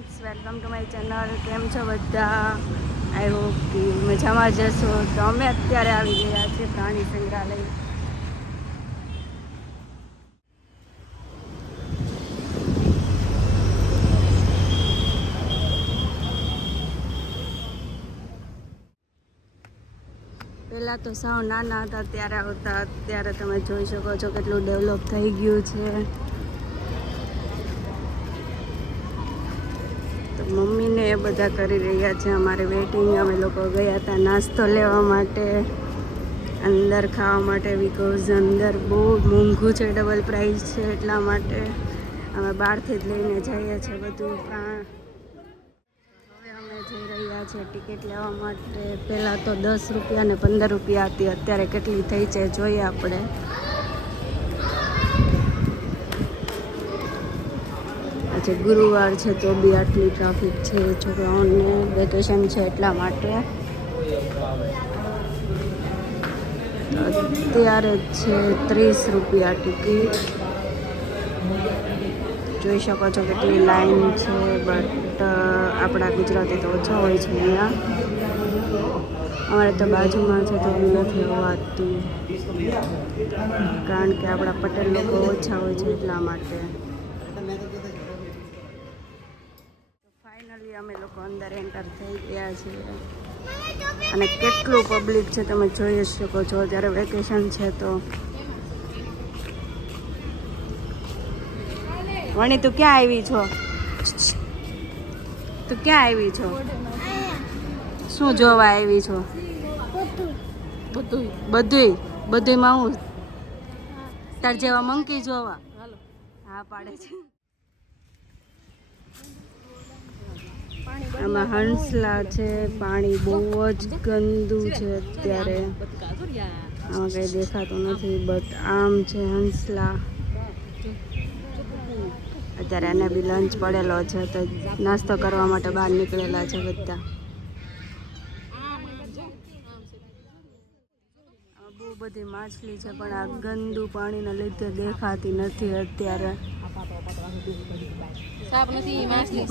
Friends, welcome to my channel. કેમ છો બધા? આઈ હોપ કે મજામાં જશો. તો અમે અત્યારે આવી ગયા છીએ પ્રાણી સંગ્રહાલય. પહેલાં તો સાવ નાના હતા ત્યારે આવતા, અત્યારે તમે જોઈ શકો છો કેટલું ડેવલપ થઈ ગયું છે. તો મમ્મીને એ બધા કરી રહ્યા છે અમારે વેઇટિંગ. અમે લોકો ગયા હતા નાસ્તો લેવા માટે, અંદર ખાવા માટે, બીકોઝ અંદર બહુ મોંઘું છે, ડબલ પ્રાઇસ છે, એટલા માટે અમે બહારથી જ લઈને જઈએ છીએ બધું. હવે અમે જઈ રહ્યા છીએ ટિકિટ લેવા માટે. પહેલાં તો 10 રૂપિયા ને 15 રૂપિયા હતી, અત્યારે કેટલી થઈ છે જોઈએ આપણે. આજે ગુરુવાર છે તો બી આટલી ટ્રાફિક છે. છોકરાઓને વેકેશન છે એટલા માટે. અત્યારે છે 30 રૂપિયા ટિકિટ. જોઈ શકો છો કેટલી લાઈન છે, બટ આપણા ગુજરાતી તો ઓછા હોય છે અહીંયા. અમારે તો બાજુમાં છે તો બી નથી હોવાતું, કારણ કે આપણા પટેલ લોકો ઓછા હોય છે એટલા માટે. ફાઇનલી અમે લોકો અંદર એન્ટર થઈ ગયા છીએ અને કેટલું પબ્લિક છે તમે જોઈ શકો છો. જ્યારે વેકેશન છે તો. વણી, તું ક્યાં આવી છો? તું ક્યાં આવી છો? શું જોવા આવી છો? બધુંમાં હું તાર જેવા મંકી જોવા? હા પાડે છે. આમાં હંસલા છે. પાણી બહુ જ ગંદુ છે અત્યારે. આમાં કંઈ દેખાતું નથી, બટ આમ છે હંસલા. અત્યારે એને બી લંચ પડેલો છે તો નાસ્તો કરવા માટે બહાર નીકળેલા છે બધા. બહુ બધી માછલી છે પણ આ ગંદુ પાણીના લીધે દેખાતી નથી અત્યારે.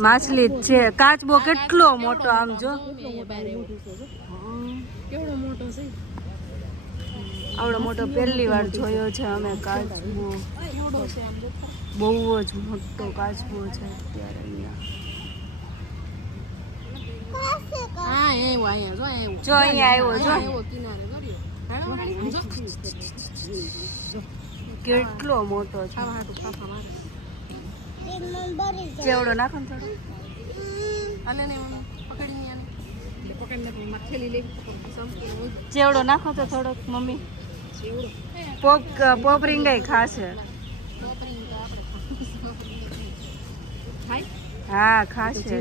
માછલી જ છે. કાચબો કેટલો મોટો, આમ જો આવડો મોટો પહેલી વાર જોયો છે અમે કાચબો. બહુ જ મોટો કાચબો છે અત્યારે અહીંયા. જો અહીંયા આવ્યો, જો કેટલો મોટો છે. ચેવડો નાખો ને થોડો. ચેવડો નાખો તો થોડોક મમ્મી. પોપરિંગ ખાશે. હા ખાશે.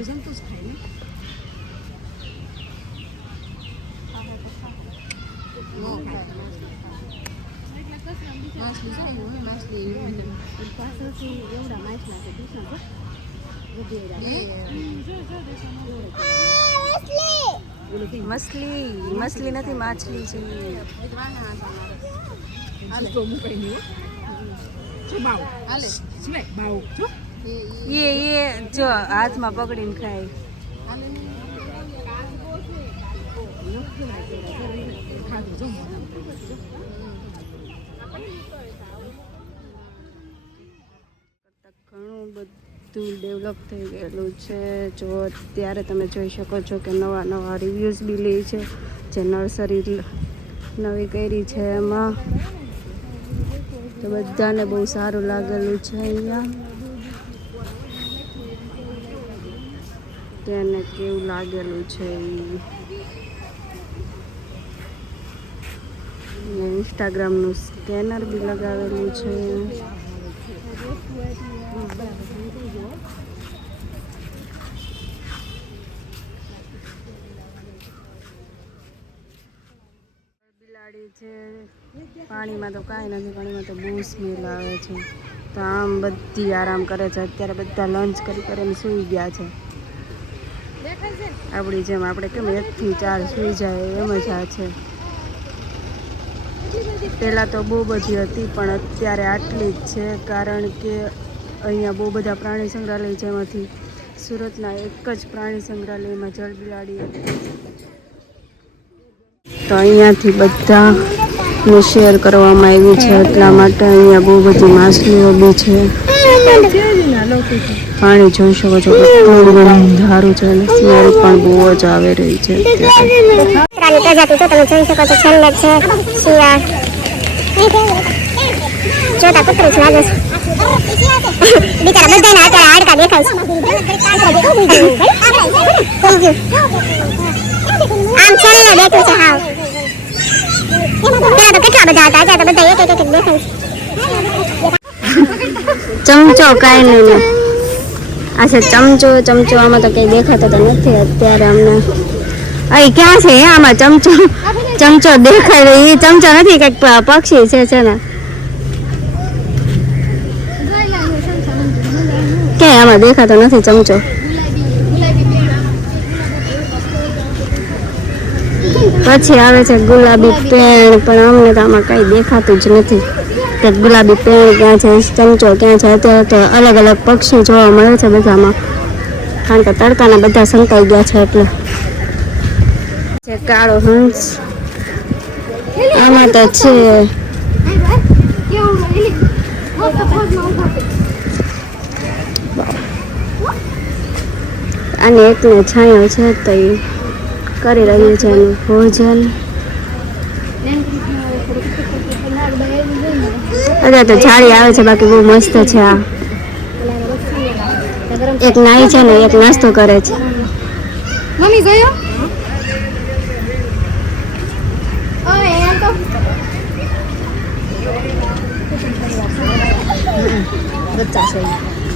મછલી નથી, માછલી છે. એ જો હાથમાં પકડીને ખાય. ઘણું બધું ડેવલપ થઈ ગયેલું છે. જો અત્યારે તમે જોઈ શકો છો કે નવા નવા રિવ્યૂઝ બી લે છે. જે નર્સરી નવી કરી છે એમાં તો બધાને બહુ સારું લાગેલું છે. અહીંયા તેને કેવું લાગેલું છે એ. ઇન્સ્ટાગ્રામનું સ્કેનર બી લગાવેલું છે. બિલાડી છે. પાણીમાં તો કાંઈ નથી, પાણીમાં તો બહુ સ્મેલ આવે છે. તો આમ બધી આરામ કરે છે અત્યારે. બધા લંચ કરીને સૂઈ ગયા છે. આપણી જેમ આપણે કેમ 1 થી 4 સૂઈ જાય એમ જ આ છે. પહેલાં તો બહુ બધી હતી પણ અત્યારે આટલી જ છે, કારણ કે અહીંયા બહુ બધા પ્રાણી સંગ્રહાલય છે, એમાંથી સુરતના એક જ પ્રાણી સંગ્રહાલયમાં જળ બિલાડી હતી. તો અહીંયાથી બધાને શેર કરવામાં આવી છે, એટલા માટે અહીંયા બહુ બધી માછલીઓ બી છે. પાણી જોઈ શકો છો, કેટલું અંધારું છે અને સ્મેલ પણ બહુ જ આવી રહી છે. ચમચો કાંઈ નહીં, આ ચમચો આમાં તો કંઈ દેખાતો તો નથી અત્યારે અમને. અહીં ક્યાં છે આમાં ચમચો દેખાય રહ્યો? એ ચમચો નથી, કંઈક પક્ષી છે ને. ક્યાંય આમાં દેખાતો નથી ચમચો. પછી આવે છે ગુલાબી પેણ, પણ અમને તો આમાં કંઈ દેખાતું જ નથી કે ગુલાબી પેણ ક્યાં છે, ચમચો ક્યાં છે. અત્યારે તો અલગ અલગ પક્ષી જોવા મળે છે બધામાં, કારણ કે તડકાના બધા સંતાઈ ગયા છે એટલે. કાળો હંસ આમાં તો છે. અને એકને છાંયો છે તો એ કરી રહ્યું છે એનું ભોજન. અત્યારે તો જાળી આવે છે, બાકી બહુ મસ્ત છે. આ એક નાઈ છે ને એક નાસ્તો કરે છે. મમ્મી જોયો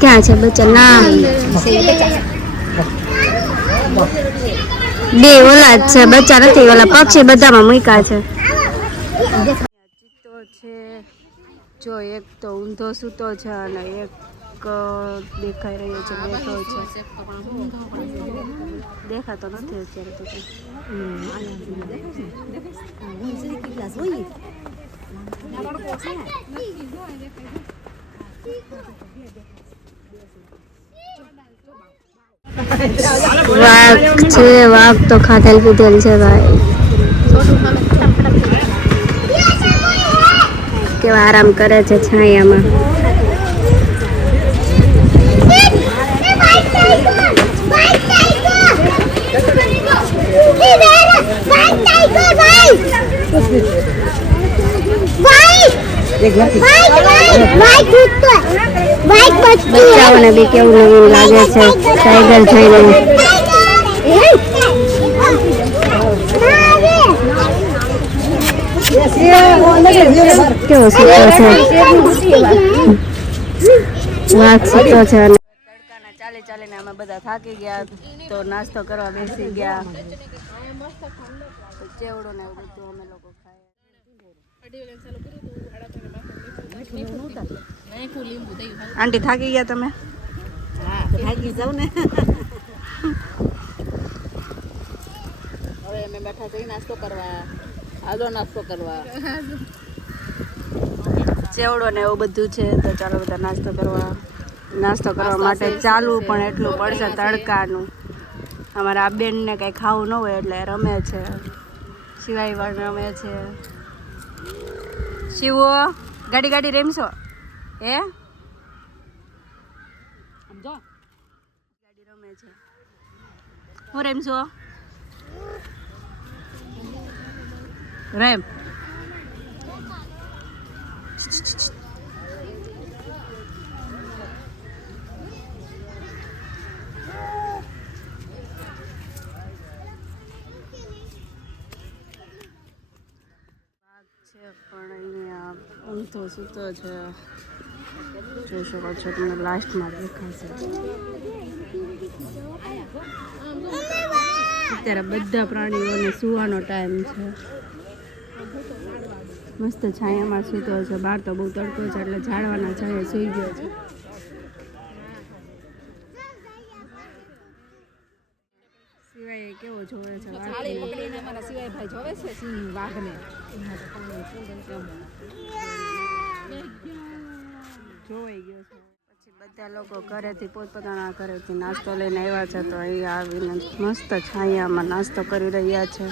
ક્યાં છે બચ્ચા? ના, બે ઓલા જ છે, બચ્ચા નથી. ઓલા પક્ષી બધામાં મૂક્યા છે. ચિત્તો છે જો, એક તો ઊંધો સૂતો છે અને એક દેખાઈ રહ્યો છે બેઠો છે. દેખાતો નથી અત્યારે તો. વાઘ છે, વાઘ તો ખાધેલ પીધેલ છે ભાઈ. કેવા આરામ કરે છે છાયામાં. બચ્ચાઓને બી કેવું નવીન લાગે છે ટાઈગર જોઈને. કેવો સૂતો છે વાઘ, સૂતો છે. તડકાના ચાલીને અમે બધા થાકી ગયા તો નાસ્તો કરવા બેસી ગયા. ચેવડો ને એવું બધું અમે લોકો ખાય. આંટી થાકી ગયા તમે? હા, થાકી જાવ ને. હવે અમે બેઠા થઈ નાસ્તો કરવા. આલો નાસ્તો કરવા. ચેવડો ને એવું બધું છે તો ચાલો બધા નાસ્તો કરવા માટે ચાલવું પણ એટલું પડશે તડકાનું. અમારા આ બેનને કંઈ ખાવું ન હોય એટલે રમે છે, સિવાય પણ રમે છે. શિવો ગાડી રેમશો? હે સમજો ગાડી રમે છે. હું રેમશો? રેમ છે પણ અહીંયા ઊંધો સૂતો છે. જોઈ શકો છો તમને લાસ્ટમાં દેખાશે. અત્યારે બધા પ્રાણીઓને સૂવાનો ટાઈમ છે. મસ્ત છાયામાં સૂતો છે. બહાર તો બહુ તડકો છે એટલે ઝાડવાના છાંયે સૂઈ ગયો છે. સિવાય કેવો જોવે છે થાળી પકડીને મારા સિવાય ભાઈ જોવે છે સિંહ વાઘને. જોઈ ગયો છે. પછી બધા લોકો ઘરેથી પોતપોતાના ઘરેથી નાસ્તો લઈને આવ્યા છે, તો અહીંયા આવીને મસ્ત છાયામાં નાસ્તો કરી રહ્યા છે,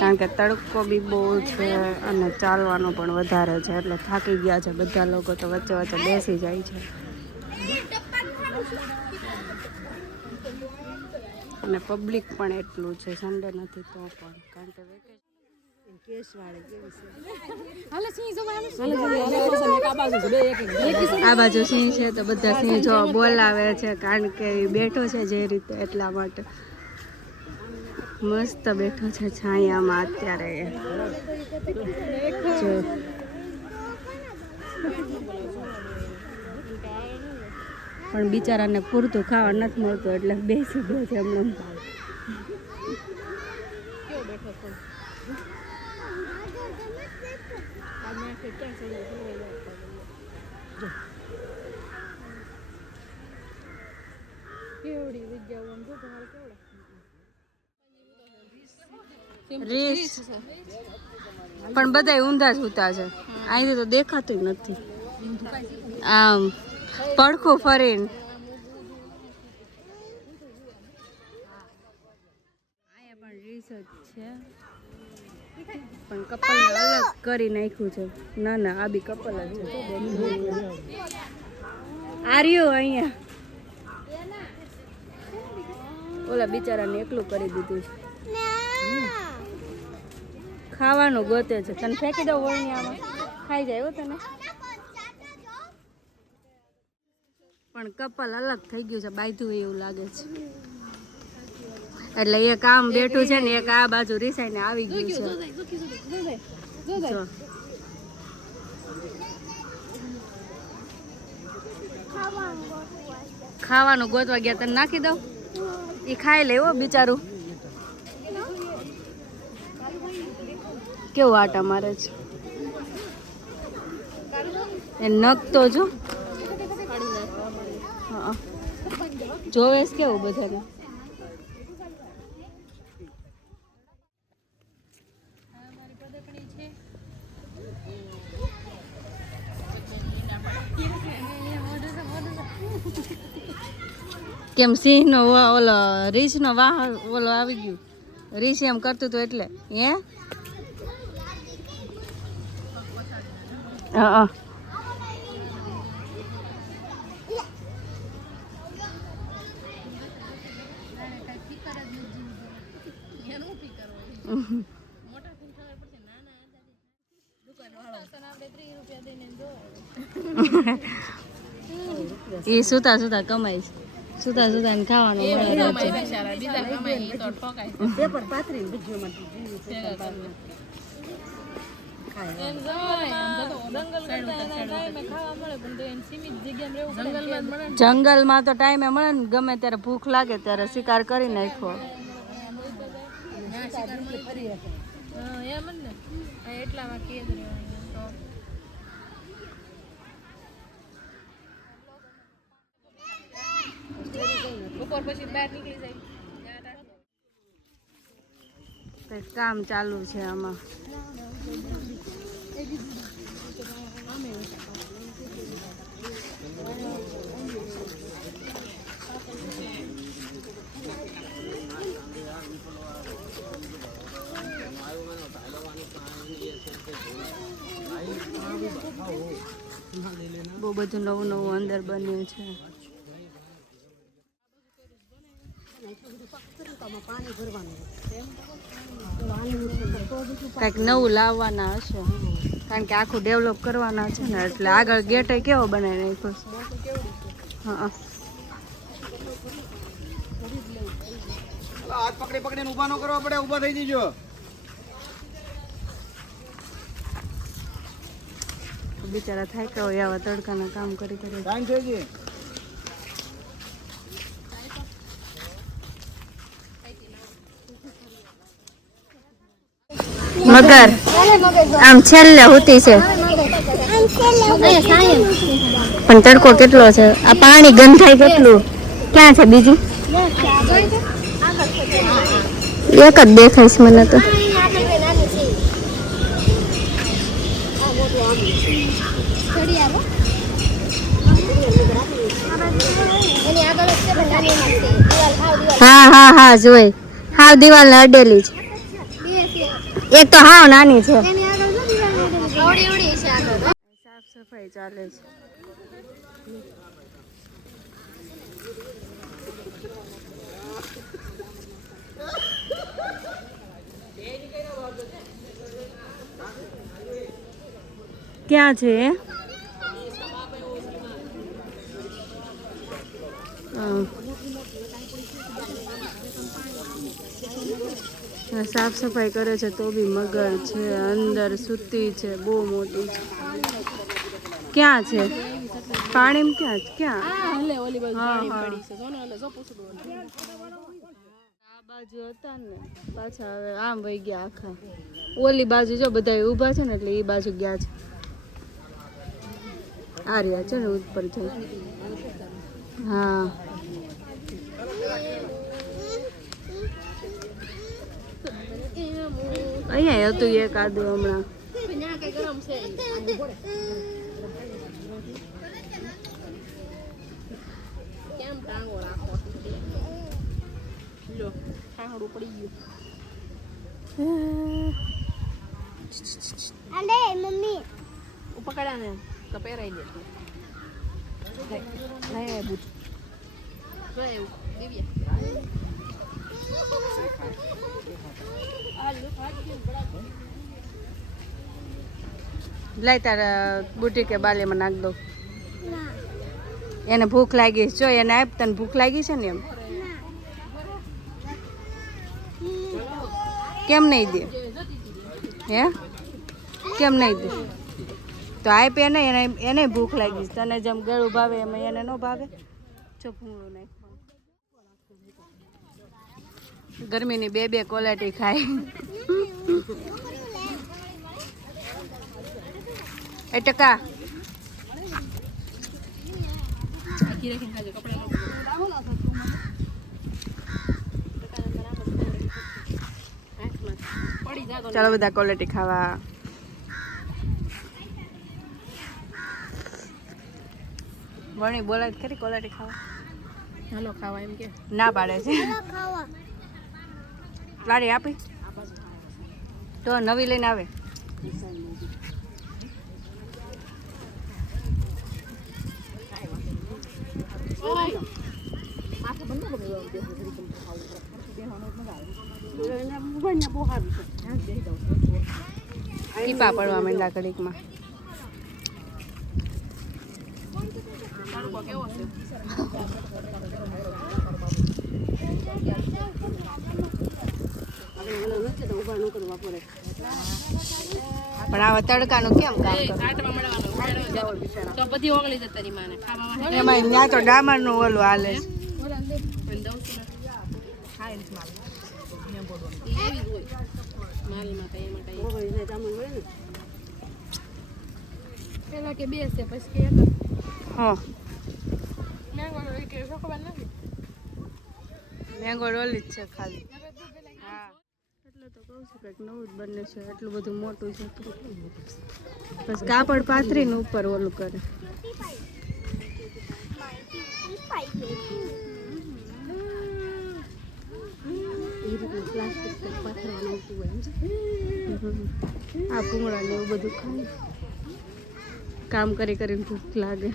કારણ કે તડકો બી બહુ છે અને ચાલવાનું પણ વધારે છે, એટલે થાકી ગયા છે બધા લોકો, તો વચ્ચે વચ્ચે બેસી જાય છે. અને પબ્લિક પણ એટલું છે, સન્ડે નથી તો પણ, કારણ કે આ બાજુ સિંહ છે તો બધા સિંહ જો બોલાવે છે, કારણ કે બેઠો છે જે રીતે, એટલા માટે મસ્ત બેઠો છે છાયામાં અત્યારે. પણ બિચારાને પૂરતું ખાવા નથી મળતું, એટલે બેસી ગયો છે હમણાં. રીસ પણ બધા ઊંધા જ ઉતા છે, અહીંથી તો દેખાતું નથી. આમ પડખું ફરીને અહીંયા પણ રીસ જ છે, પણ કપલ અલગ કરી નાખ્યું છે. ના ના, આ બી કપલ જ છે. આર્યો અહીંયા ઓલા બિચારાને એકલું કરી દીધું છે. ખાવાનું ગોતે છે, તને ફેંકી દો વળિયામાં, ખાઈ જાય હો તને. પણ કપલ અલગ થઈ ગયું છે, બાંધ્યું એવું લાગે છે, એટલે એક આમ બેઠું છે ને એક આ બાજુ રીસાઈને આવી ગયું છે. ખાવાનું ગોતવા ગયા, તને નાખી દઉં, એ ખાઈ લેવો બિચારું. કેવું આટા મારે છે એ નખ તો જો. હા, જોવેશ કેવું બધાને. કેમ સિંહ નો ઓલો રીછ નો વાહ ઓલો આવી ગયું, રીછ એમ કરતું હતું એટલે હે. હા, એ સુતા સુતા કમાઈ, સુતા સુતા ને ખાવાનું જંગલમાં તો ટાઈમે મળે ને, ગમે ત્યારે ભૂખ લાગે ત્યારે શિકાર કરી નાખો. કંઈક કામ ચાલુ છે આમાં. બહુ બધું નવું નવું અંદર બન્યું છે. કંઈક નવું લાવવાના હશે, કારણ કે આખું ડેવલપ કરવાના છે ને, એટલે આગળ ગેટ કેવો બનાવી નાખ્યો છે. હા, હાથ પકડી પકડીને ઊભા ન કરવા પડે, ઊભા થઈ જજો. બિચારા થાક્યા હોય આવા તડકાના કામ કરી કરી. ટાઈમ છે જી. મગર આમ છેલ્લે હોતી છે, પણ તડકો કેટલો છે, આ પાણી ગંધાય કેટલું. ક્યાં છે બીજું? એક જ દેખાય છે મને તો. હા હા હા જોઈ હાવ દિવાલ ને અડેલી છે એક તો હાવ નાની છે સાફ સફાઈ ચાલે છે ક્યાં છે સાફ સફાઈ કરે છે તો બી મગર છે અંદર સૂતી છે બહુ મોટી છે ક્યાં છે પાણીમાં ક્યાં હા હા આ બાજુ હતા ને પાછા હવે આમ વહી ગયા આખા ઓલી બાજુ જો બધા ઊભા છે ને એટલે એ બાજુ ગયા છે આ રહ્યા છે ને ઉપર છે હા અહીંયા હતું એક આદુ હમણાં મમ્મી પકડા ને તો પહેરાઈ દે લાય તારા બુટી કે બાલીમાં નાખ દો એને ભૂખ લાગી જો એને આપ તને ભૂખ લાગી છે ને એમ કેમ નહીં દે હે કેમ નહીં દે તો આપ એને એને ભૂખ લાગી તને જેમ ગળું ભાવે એમ એને ન ભાવે જો ભૂંગળું નાખ ગરમીની બે ક્વોલિટી ખાય એ ટકા ચાલો બધા ક્વોલિટી ખાવા વણી બોલાય ખરી ક્વોલિટી ખાવા હાલો ખાવા એમ કે ના પાડે છે લાડી આપી તો નવી લઈને આવે ટીપા પડવા માંડ્યા ઘડીકમાં પણ આવા તડકાનું કેમ કામ તો બધી ઓગળી જતા ની માને ખાવામાં એમાં ત્યાં તો ડામરનું ઓલું હાલે પેલા કે બેસે પછી હા મેંગો રોલી જ છે ખાલી હા એટલે તો કહું છું કંઈક નવું જ બને છે એટલું બધું મોટું છે બસ કાપડ પાથરીને ઉપર ઓલું કરે આ ભૂંગળા ને એવું બધું ખાય કામ કરી કરીને ભૂખ લાગે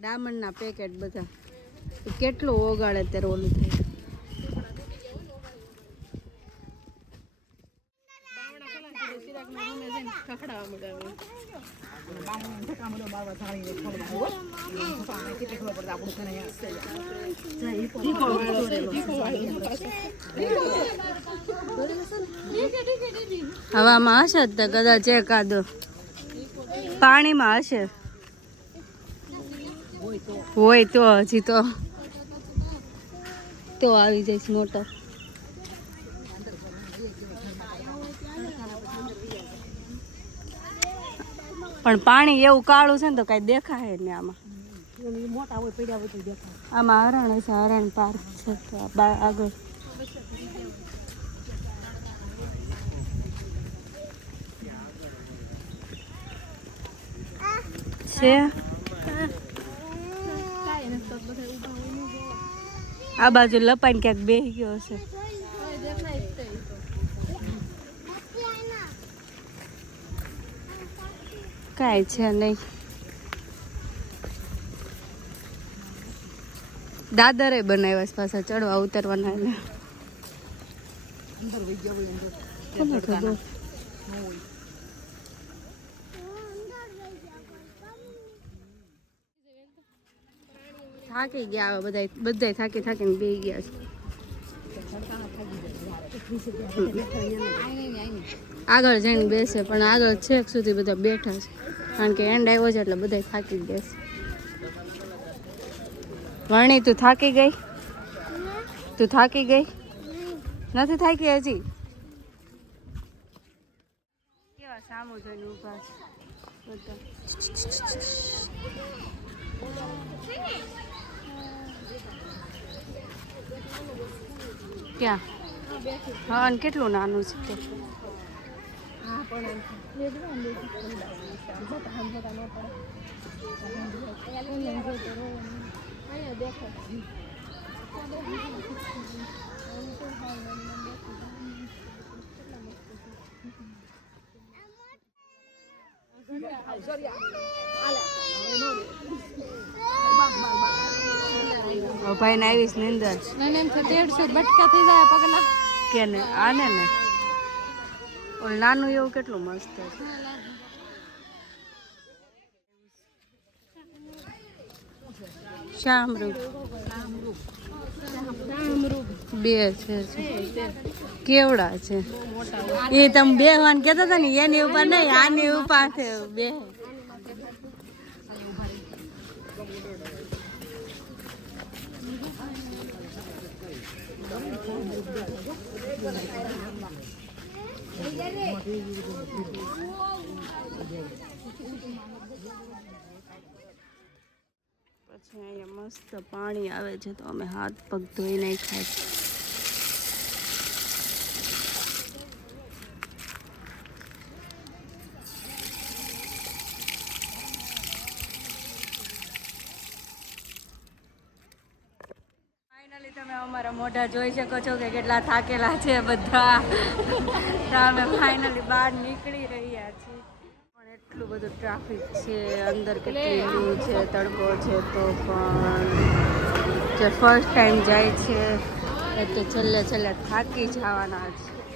ડામંડના પેકેટ બધા કેટલું ઓગાળે ત્યારે ઓલું થાય હવામાં હશે જ કદાચ એકાદો પાણીમાં હશે હોય તો હજી તો આવી જઈશ મોટર પણ પાણી એવું કાળું છે ને તો કઈ દેખાય ને આમાં મોટા હોય પડ્યા હોય તો દેખાય આમાં હરણ હશે હરણ પાર્ક છે આગળ છે આ બાજુ લપાઈને ક્યાંક બેસી ગયો છે કાંઈ છે નહીં દાદરે બનાવ્યા છે પાછા ચડવા ઉતરવાના એટલે અંદર વહી ગયા હોય અંદર કોને ખબર? થાકી ગયા હવે બધા થાકી થાકીને બેસી ગયા છે આગળ જઈને બેસે પણ આગળ છેક સુધી બધા બેઠા છે કારણ કે એન્ડ આવ્યો છે એટલે બધા થાકી ગયા છે વર્ણી તું થાકી ગઈ નથી થાકી હજી કેવા સામું જોઈને ઊભા છે બધા ક્યાં હા અને કેટલું નાનું છે તે ભાઈ ને આવીશ નિંદર 150 બટકા થઈ જાય પગના કે ને આને ને ઓલ નાનું એવું કેટલું મસ્ત છે શામરૂપ બે છે કેવડા છે એ તમે બે વાન કહેતા હતા ને એની ઉપર નહીં આની ઉપર છે બે પછી અહીંયા મસ્ત પાણી આવે છે તો અમે હાથ પગ ધોઈ નાખ્યા છે ફાઇનલી તમે અમારા મોઢા જોઈ શકો છો કે કેટલા થાકેલા છે બધા તો અમે ફાઇનલી બહાર નીકળી રહ્યા છીએ પણ એટલું બધું ટ્રાફિક છે અંદર કેટલી લૂ છે તડકો છે તો પણ જે ફર્સ્ટ ટાઈમ જાય છે એ તો છેલ્લે થાકી જવાના છે